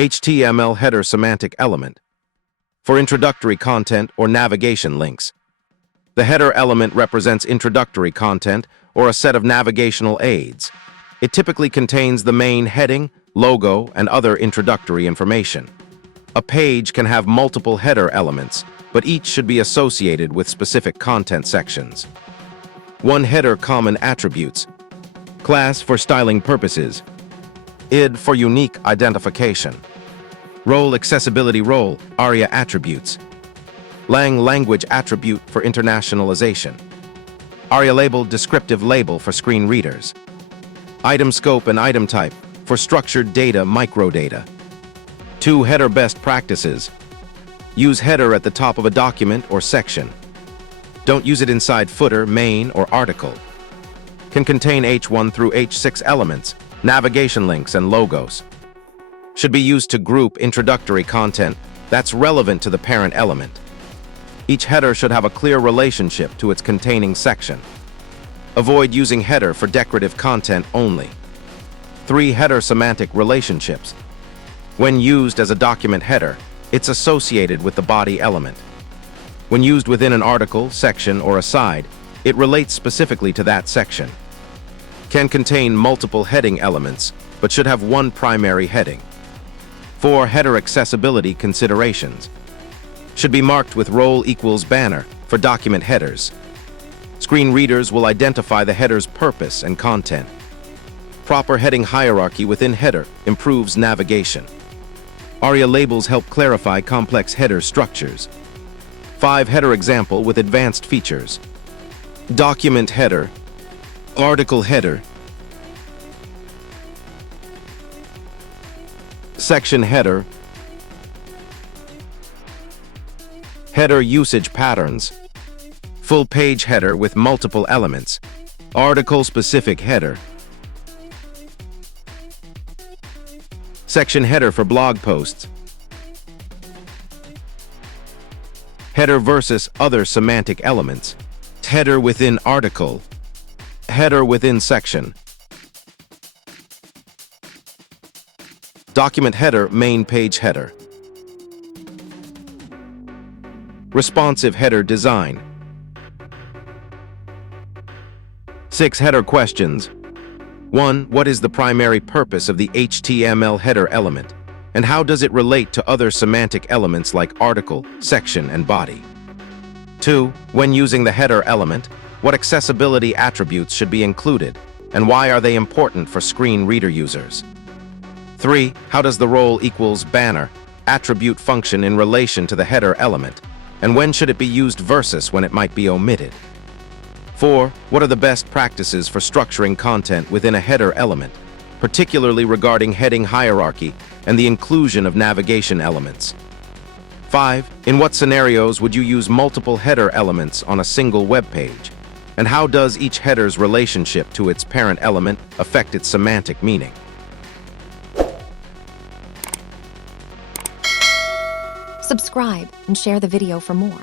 HTML header semantic element. For introductory content or navigation links. The header element represents introductory content or a set of navigational aids. It typically contains the main heading, logo, and other introductory information. A page can have multiple header elements, but each should be associated with specific content sections. One header common attributes. Class for styling purposes. ID for unique identification. Role accessibility role, ARIA attributes. Lang language attribute for internationalization. Aria-label descriptive label for screen readers. Itemscope and item type for structured data microdata. 2 header best practices. Use header at the top of a document or section. Don't use it inside footer, main, or article. Can contain H1 through H6 elements, navigation links, and logos. Should be used to group introductory content that's relevant to the parent element. Each header should have a clear relationship to its containing section. Avoid using header for decorative content only. 3 header semantic relationships. When used as a document header, it's associated with the body element. When used within an article, section, or aside, it relates specifically to that section. Can contain multiple heading elements, but should have one primary heading. 4 header accessibility considerations. Should be marked with role equals banner for document headers. Screen readers will identify the header's purpose and content. Proper heading hierarchy within header improves navigation. ARIA labels help clarify complex header structures. 5 header example with advanced features. Document header, article header, section header, header usage patterns, full page header with multiple elements, article-specific header, section header for blog posts, header versus other semantic elements, header within article, header within section, document header main page header, responsive header design. 6 header questions. 1. What is the primary purpose of the HTML header element, and how does it relate to other semantic elements like article, section, and body? 2. When using the header element, what accessibility attributes should be included, and why are they important for screen reader users? 3. How does the role equals banner attribute function in relation to the header element, and when should it be used versus when it might be omitted? 4. What are the best practices for structuring content within a header element, particularly regarding heading hierarchy and the inclusion of navigation elements? 5. In what scenarios would you use multiple header elements on a single web page? And how does each header's relationship to its parent element affect its semantic meaning? Subscribe and share the video for more.